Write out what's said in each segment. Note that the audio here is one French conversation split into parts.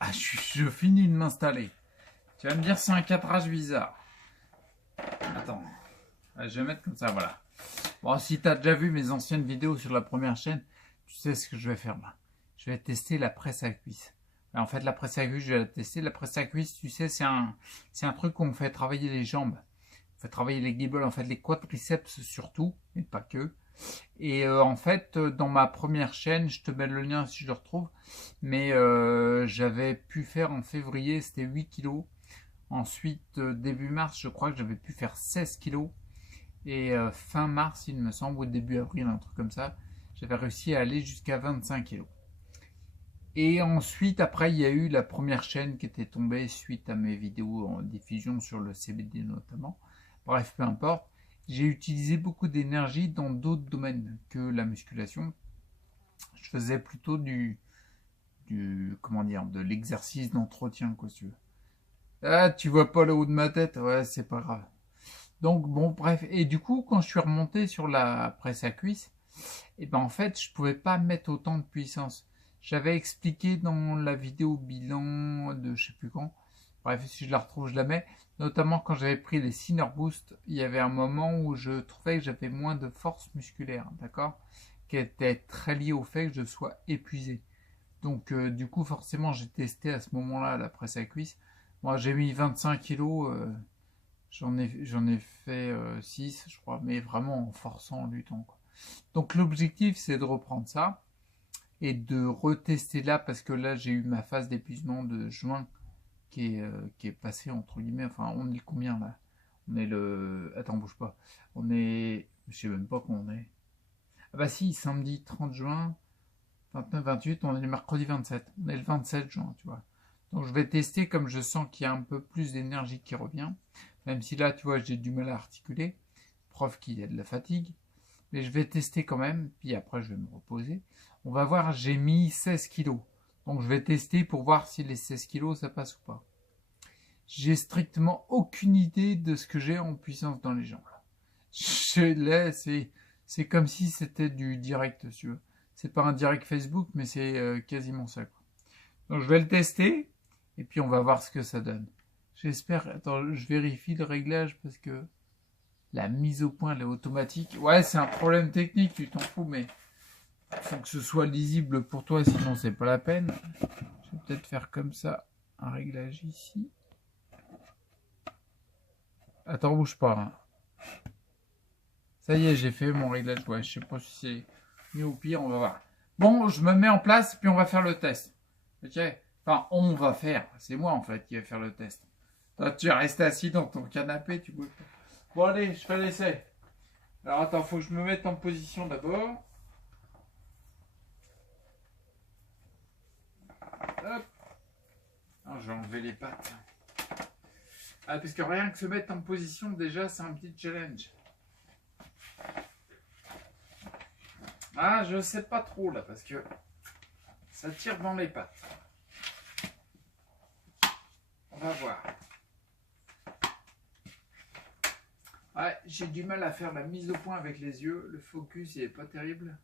Ah, je finis de m'installer. Tu vas me dire c'est un cadrage bizarre. Attends. Je vais mettre comme ça, voilà. Bon, si tu as déjà vu mes anciennes vidéos sur la première chaîne, tu sais ce que je vais faire là. Je vais tester la presse à cuisse. En fait, la presse à cuisse, je vais la tester. La presse à cuisse, tu sais, c'est un truc où on fait travailler les jambes. On fait travailler les gables, en fait, les quadriceps surtout, mais pas que. Et en fait, dans ma première chaîne, je te mets le lien si je le retrouve, mais j'avais pu faire en février, c'était 8 kilos. Ensuite, début mars, je crois que j'avais pu faire 16 kilos. Et fin mars, il me semble, ou début avril, un truc comme ça, j'avais réussi à aller jusqu'à 25 kilos. Et ensuite, après, il y a eu la première chaîne qui était tombée suite à mes vidéos en diffusion sur le CBD notamment. Bref, peu importe. J'ai utilisé beaucoup d'énergie dans d'autres domaines que la musculation. Je faisais plutôt comment dire, de l'exercice d'entretien, quoi, si tu veux. Ah, tu vois pas le haut de ma tête? Ouais, c'est pas grave. Donc, bon, bref. Et du coup, quand je suis remonté sur la presse à cuisse, et ben en fait, je pouvais pas mettre autant de puissance. J'avais expliqué dans la vidéo bilan de je sais plus quand. Bref, si je la retrouve, je la mets. Notamment quand j'avais pris les Ciner Boost, il y avait un moment où je trouvais que j'avais moins de force musculaire, d'accord? Qui était très lié au fait que je sois épuisé. Donc du coup, forcément, j'ai testé à ce moment-là la presse à cuisse. Moi, j'ai mis 25 kilos, j'en ai fait 6, je crois, mais vraiment en forçant, en luttant, quoi. Donc l'objectif, c'est de reprendre ça et de retester là, parce que là, j'ai eu ma phase d'épuisement de juin qui est passée, entre guillemets. Enfin, on est combien là? On est le... Attends, bouge pas. On est... Je sais même pas quand on est. Ah bah si, samedi 30 juin, 29, 28, on est le mercredi 27. On est le 27 juin, tu vois. Donc je vais tester comme je sens qu'il y a un peu plus d'énergie qui revient. Même si là, tu vois, j'ai du mal à articuler. Preuve qu'il y a de la fatigue. Mais je vais tester quand même, puis après je vais me reposer. On va voir, j'ai mis 16 kilos. Donc je vais tester pour voir si les 16 kilos ça passe ou pas. J'ai strictement aucune idée de ce que j'ai en puissance dans les jambes. C'est comme si c'était du direct, si tu veux. C'est pas un direct Facebook, mais c'est quasiment ça, quoi. Donc je vais le tester, et puis on va voir ce que ça donne. J'espère, attends, je vérifie le réglage parce que la mise au point, elle est automatique. Ouais, c'est un problème technique, tu t'en fous, mais faut que ce soit lisible pour toi, sinon c'est pas la peine. Je vais peut-être faire comme ça, un réglage ici. Attends, bouge pas, hein. Ça y est, j'ai fait mon réglage. Ouais, je sais pas si c'est mieux ou pire, on va voir. Bon, je me mets en place, puis on va faire le test. Ok? Enfin, on va faire. C'est moi, en fait, qui vais faire le test. Toi, tu restes assis dans ton canapé, tu bouges pas. Bon, allez, je fais l'essai. Alors, attends, faut que je me mette en position d'abord. Hop. Alors, je vais enlever les pattes. Ah, parce que rien que se mettre en position, déjà, c'est un petit challenge. Ah, je sais pas trop, là, parce que ça tire dans les pattes. On va voir. Ouais, j'ai du mal à faire la mise au point avec les yeux. Le focus, il est pas terrible.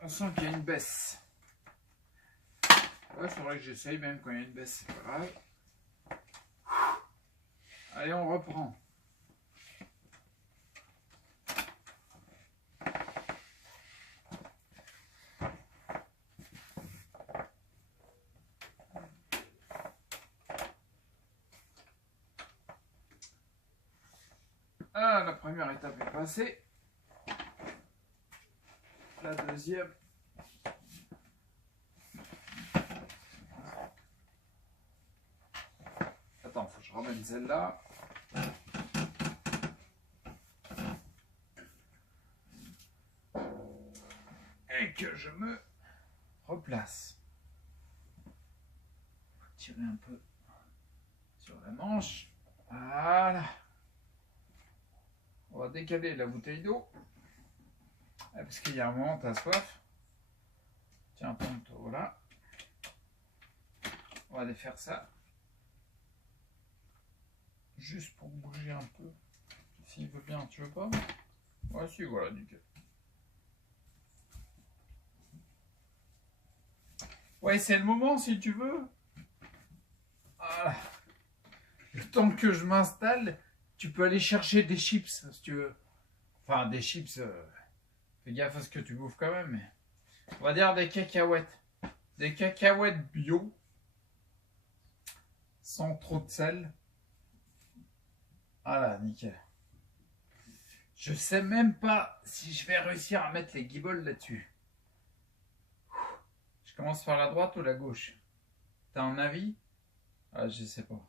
On sent qu'il y a une baisse. Ouais, c'est vrai que j'essaye même quand il y a une baisse, c'est pas grave. Allez, on reprend. Ah, la première étape est passée. La deuxième. Attends, faut que je ramène celle-là. Et que je me replace. Tirer un peu sur la manche. Voilà. On va décaler la bouteille d'eau. Parce qu'il y a un moment, tu as soif. Tiens, prends-toi là. On va défaire ça. Juste pour bouger un peu. S'il veut bien, tu veux pas? Ouais, si, voilà, nickel. Ouais, c'est le moment si tu veux. Voilà. Le temps que je m'installe, tu peux aller chercher des chips si tu veux. Enfin, des chips. Fais gaffe à ce que tu bouffes quand même. Mais... On va dire des cacahuètes. Des cacahuètes bio. Sans trop de sel. Voilà, nickel. Je sais même pas si je vais réussir à mettre les guibolles là-dessus. Je commence par la droite ou la gauche? T'as un avis? Ah, je sais pas.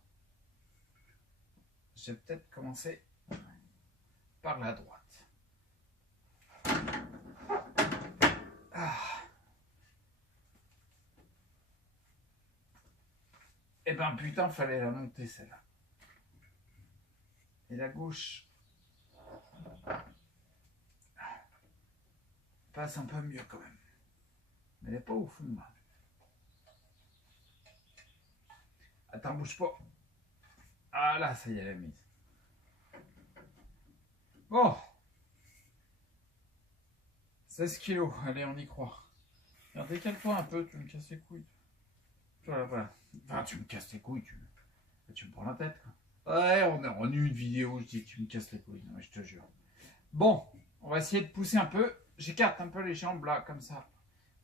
Je vais peut-être commencer par la droite. Ah. Eh ben putain, fallait la monter celle-là. Et la gauche passe un peu mieux quand même. Mais elle n'est pas au fond là. Attends, bouge pas. Ah là, ça y est, elle est mise. Bon. 16 kilos, allez, on y croit. Alors, décale-toi un peu, tu me casses les couilles. Voilà, voilà. Enfin, tu me casses les couilles, tu me prends la tête. Quoi. Ouais, on est en une vidéo, je dis que tu me casses les couilles, non, je te jure. Bon, on va essayer de pousser un peu. J'écarte un peu les jambes là, comme ça.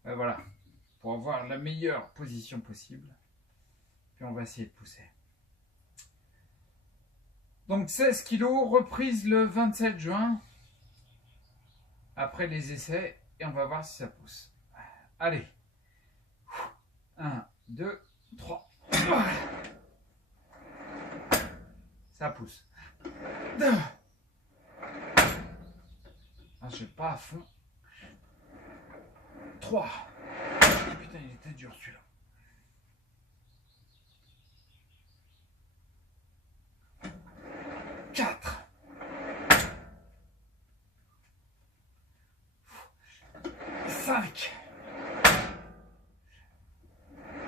Voilà, pour avoir la meilleure position possible. Puis on va essayer de pousser. Donc 16 kilos, reprise le 27 juin. Après les essais, et on va voir si ça pousse. Allez. 1, 2, 3. Ça pousse. Ah, je vais pas à fond. 3. Putain, il était dur celui-là. 4. 5.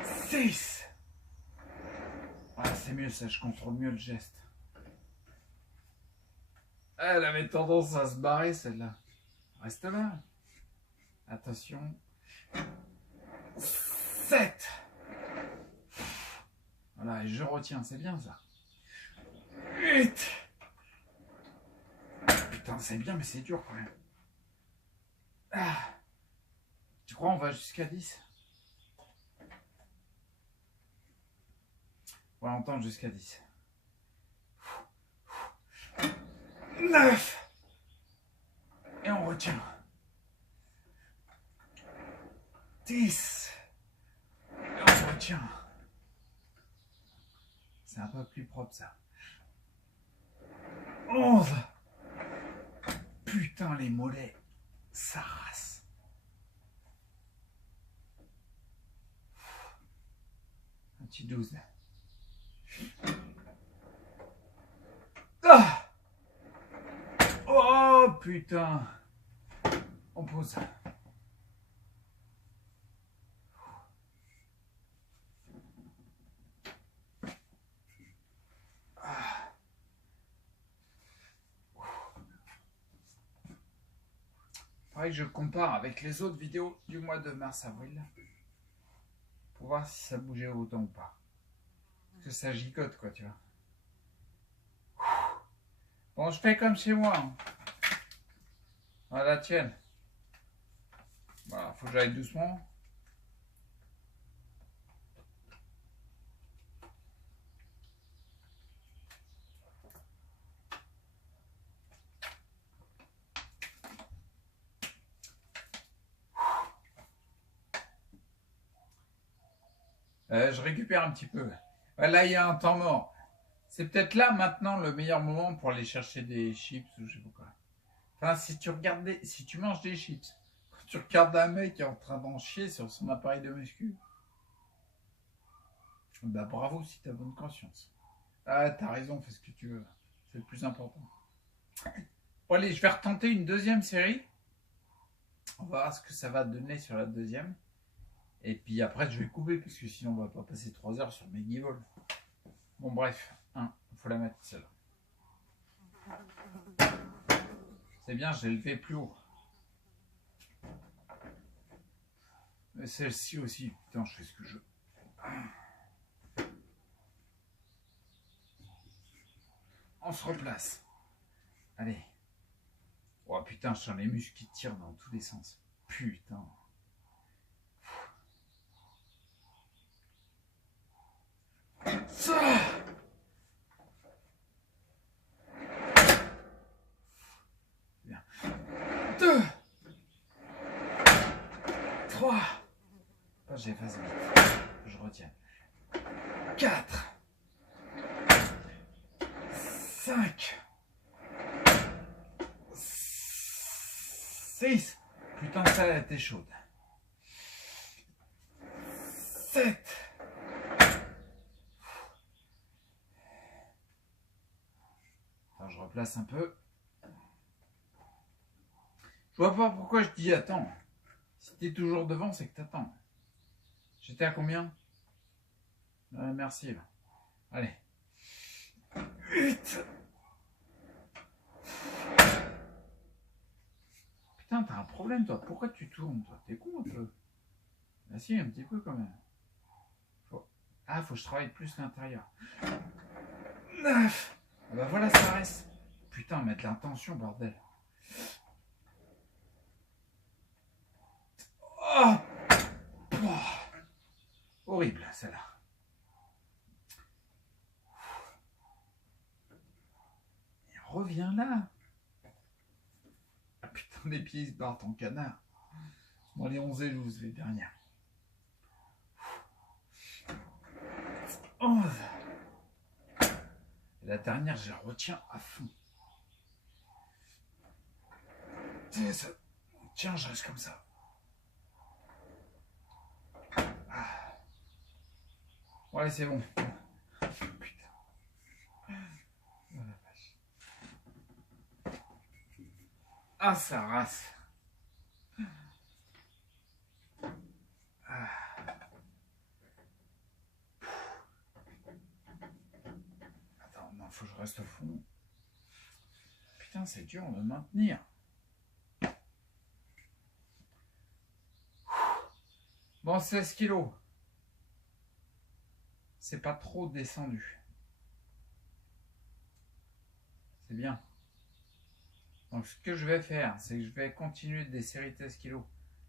6. Ah, c'est mieux ça, je contrôle mieux le geste. Elle avait tendance à se barrer celle-là. Reste là. Attention. 7. Voilà, et je retiens, c'est bien ça. 8. Putain, c'est bien, mais c'est dur quand même. Ah. Tu crois on va jusqu'à 10? On va entendre jusqu'à 10. 9. Et on retient. 10. Et on se retient. C'est un peu plus propre ça. 11. Putain, les mollets, ça rase. Un petit 12. Ah, oh putain. On pose. Faudrait que je compare avec les autres vidéos du mois de mars-avril pour voir si ça bougeait autant ou pas. Parce que ça gigote quoi, tu vois. Bon, je fais comme chez moi. Hein. Voilà, tienne. Voilà, faut que j'aille doucement. Je récupère un petit peu. Là, il y a un temps mort. C'est peut-être là maintenant le meilleur moment pour aller chercher des chips ou je sais pas quoi. Enfin, si tu manges des chips, quand tu regardes un mec qui est en train d'en chier sur son appareil de muscu, bah bravo si t'as bonne conscience. Ah, t'as raison, fais ce que tu veux. C'est le plus important. Bon, allez, je vais retenter une deuxième série. On va voir ce que ça va donner sur la deuxième. Et puis après, je vais couper, parce que sinon, on va pas passer 3 heures sur mes guivolles. Bon, bref, il faut la mettre celle-là. C'est bien, j'ai levé plus haut. Celle-ci aussi, putain, je fais ce que je veux. On se replace. Allez. Oh putain, je sens les muscles qui tirent dans tous les sens. Putain. Ça. Bien. 2. 3. Oh, j'efface vite. Je retiens. 4. 5. 6. Putain, ça a été chaude. 7. Alors, je replace un peu. Je vois pas pourquoi je dis attends. Si t'es toujours devant, c'est que t'attends. J'étais à combien? Merci. Allez. 8. Putain, t'as un problème, toi. Pourquoi tu tournes, toi? T'es con un peu. Bah si, un petit peu quand même. Ah, faut que je travaille plus l'intérieur. 9. Ah bah voilà, ça reste. Putain, mettre l'intention, bordel. Oh, horrible, celle-là. Et reviens là. Ah putain, les pieds se barrent en canard. Bon, les 11 et 12, les dernières. 11. Et la dernière, je la retiens à fond. Tiens, je reste comme ça. Ah. Ouais, c'est bon. Putain. Oh la vache. Ah, ça race. Ah. Attends, non, faut que je reste au fond. Putain, c'est dur de maintenir. Bon, 16 kilos. C'est pas trop descendu. C'est bien. Donc, ce que je vais faire, c'est que je vais continuer des séries de 16 kilos.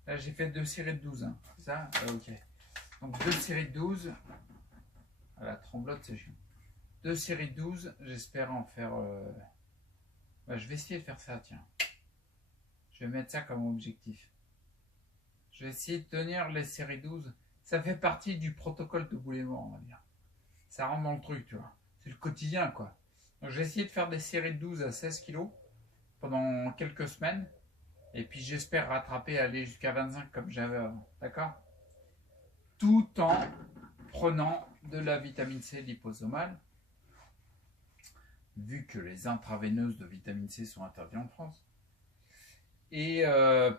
Là, j'ai fait 2 séries de 12. Hein. C'est ça? Ok. Donc, 2 séries de 12. Ah, la tremblote, c'est chiant. 2 séries de 12. J'espère en faire... Bah, je vais essayer de faire ça, tiens. Je vais mettre ça comme objectif. Je vais essayer de tenir les séries 12. Ça fait partie du protocole de Boulet-Mort, on va dire. Ça rentre dans le truc, tu vois. C'est le quotidien, quoi. Donc, je vais essayer de faire des séries de 12 à 16 kilos pendant quelques semaines. Et puis, j'espère rattraper, aller jusqu'à 25 comme j'avais avant. D'accord? Tout en prenant de la vitamine C liposomale. Vu que les intraveineuses de vitamine C sont interdites en France. Et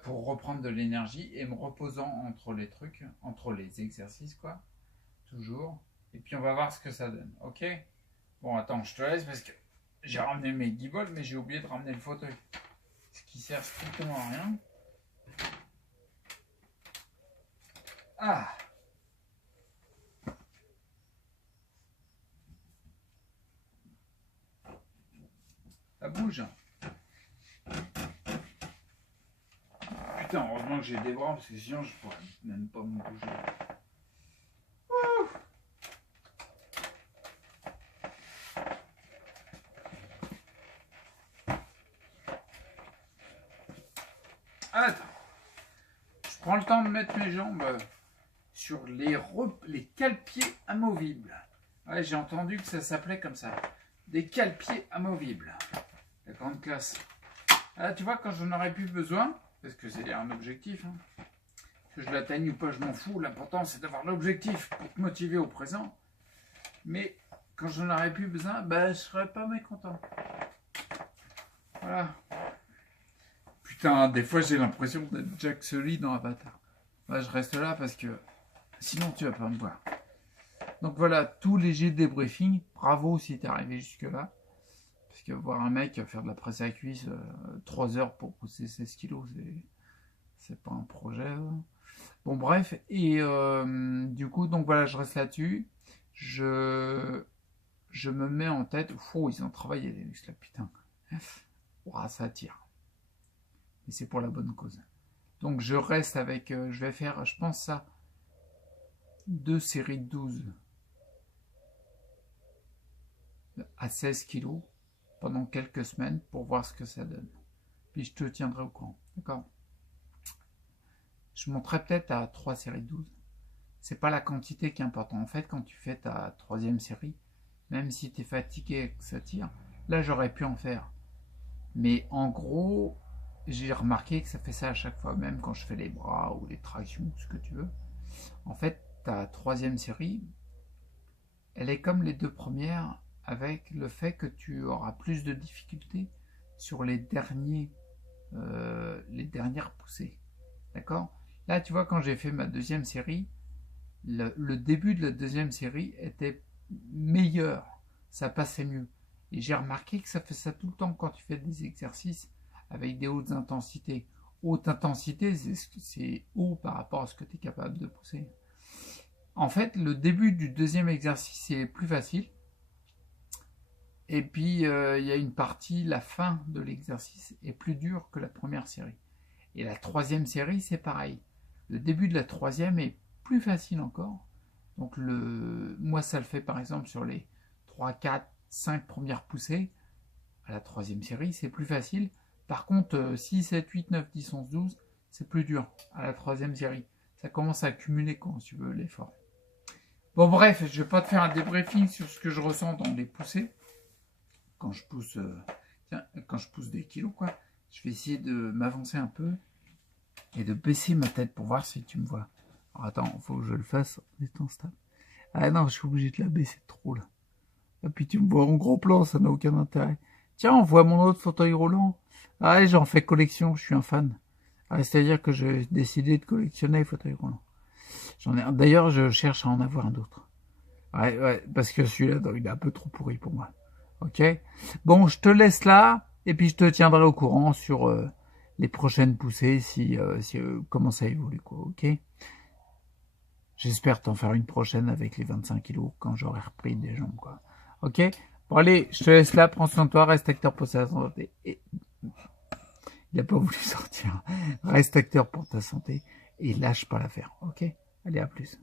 pour reprendre de l'énergie et me reposant entre les trucs, entre les exercices, quoi. Toujours. Et puis on va voir ce que ça donne. Ok? Bon, attends, je te laisse parce que j'ai ramené mes guibolles, mais j'ai oublié de ramener le fauteuil. Ce qui sert strictement à rien. Ah! Ça bouge. Putain, heureusement que j'ai des bras parce que sinon je pourrais même pas me bouger. Ouh. Attends. Je prends le temps de mettre mes jambes sur les cale-pieds amovibles. Ouais, j'ai entendu que ça s'appelait comme ça. Des cale-pieds amovibles. La grande classe. Ah, tu vois, quand j'en aurais plus besoin, parce que c'est un objectif, hein, que je l'atteigne ou pas, je m'en fous. L'important, c'est d'avoir l'objectif pour te motiver au présent. Mais quand j'en aurais plus besoin, ben, je serais pas mécontent. Voilà. Putain, des fois, j'ai l'impression d'être Jack Sully dans Avatar. Ouais, je reste là parce que sinon, tu vas pas me voir. Donc voilà, tout léger débriefing. Bravo si t'es arrivé jusque-là. Parce que voir un mec faire de la presse à cuisse 3 heures pour pousser 16 kilos, c'est pas un projet. Bon, bref, et du coup, donc voilà, je reste là-dessus. Je, je me mets en tête, fou, ils ont travaillé les muscles, là, putain. Ouah, ça tire. Et c'est pour la bonne cause. Donc je reste avec, je vais faire, je pense ça, 2 séries de 12 à 16 kilos pendant quelques semaines pour voir ce que ça donne. Puis je te tiendrai au courant, d'accord? Je monterai peut-être à 3 séries de 12. C'est pas la quantité qui est importante. En fait, quand tu fais ta troisième série, même si tu es fatigué et que ça tire, là j'aurais pu en faire. Mais en gros, j'ai remarqué que ça fait ça à chaque fois, même quand je fais les bras ou les tractions, ce que tu veux. En fait, ta troisième série, elle est comme les 2 premières, avec le fait que tu auras plus de difficultés sur les dernières poussées. D'accord? Là, tu vois, quand j'ai fait ma deuxième série, le début de la deuxième série était meilleur, ça passait mieux. Et j'ai remarqué que ça fait ça tout le temps quand tu fais des exercices avec des hautes intensités. Haute intensité, c'est haut par rapport à ce que tu es capable de pousser. En fait, le début du deuxième exercice est plus facile. Et puis, il y a une partie, la fin de l'exercice est plus dure que la première série. Et la troisième série, c'est pareil. Le début de la troisième est plus facile encore. Donc, moi, ça le fait par exemple sur les 3, 4, 5 premières poussées. À la troisième série, c'est plus facile. Par contre, 6, 7, 8, 9, 10, 11, 12, c'est plus dur à la troisième série. Ça commence à accumuler quand tu veux l'effort. Bon, bref, je vais pas te faire un débriefing sur ce que je ressens dans les poussées. Quand je pousse, quand je pousse des kilos, quoi. Je vais essayer de m'avancer un peu et de baisser ma tête pour voir si tu me vois. Alors attends, il faut que je le fasse en étant stable. Ah non, je suis obligé de la baisser trop là. Et puis tu me vois en gros plan, ça n'a aucun intérêt. Tiens, on voit mon autre fauteuil roulant. Ah, j'en fais collection, je suis un fan. Ah, c'est-à-dire que j'ai décidé de collectionner les fauteuils roulants. D'ailleurs, je cherche à en avoir un autre. Ouais, parce que celui-là, il est un peu trop pourri pour moi. Ok? Bon, je te laisse là, et puis je te tiendrai au courant sur les prochaines poussées, comment ça évolue, quoi. Ok? J'espère t'en faire une prochaine avec les 25 kilos quand j'aurai repris des jambes, quoi. Ok? Bon, allez, je te laisse là, prends soin de toi, reste acteur pour ta santé. Il n'a pas voulu sortir. Reste acteur pour ta santé et lâche pas l'affaire. Ok? Allez, à plus.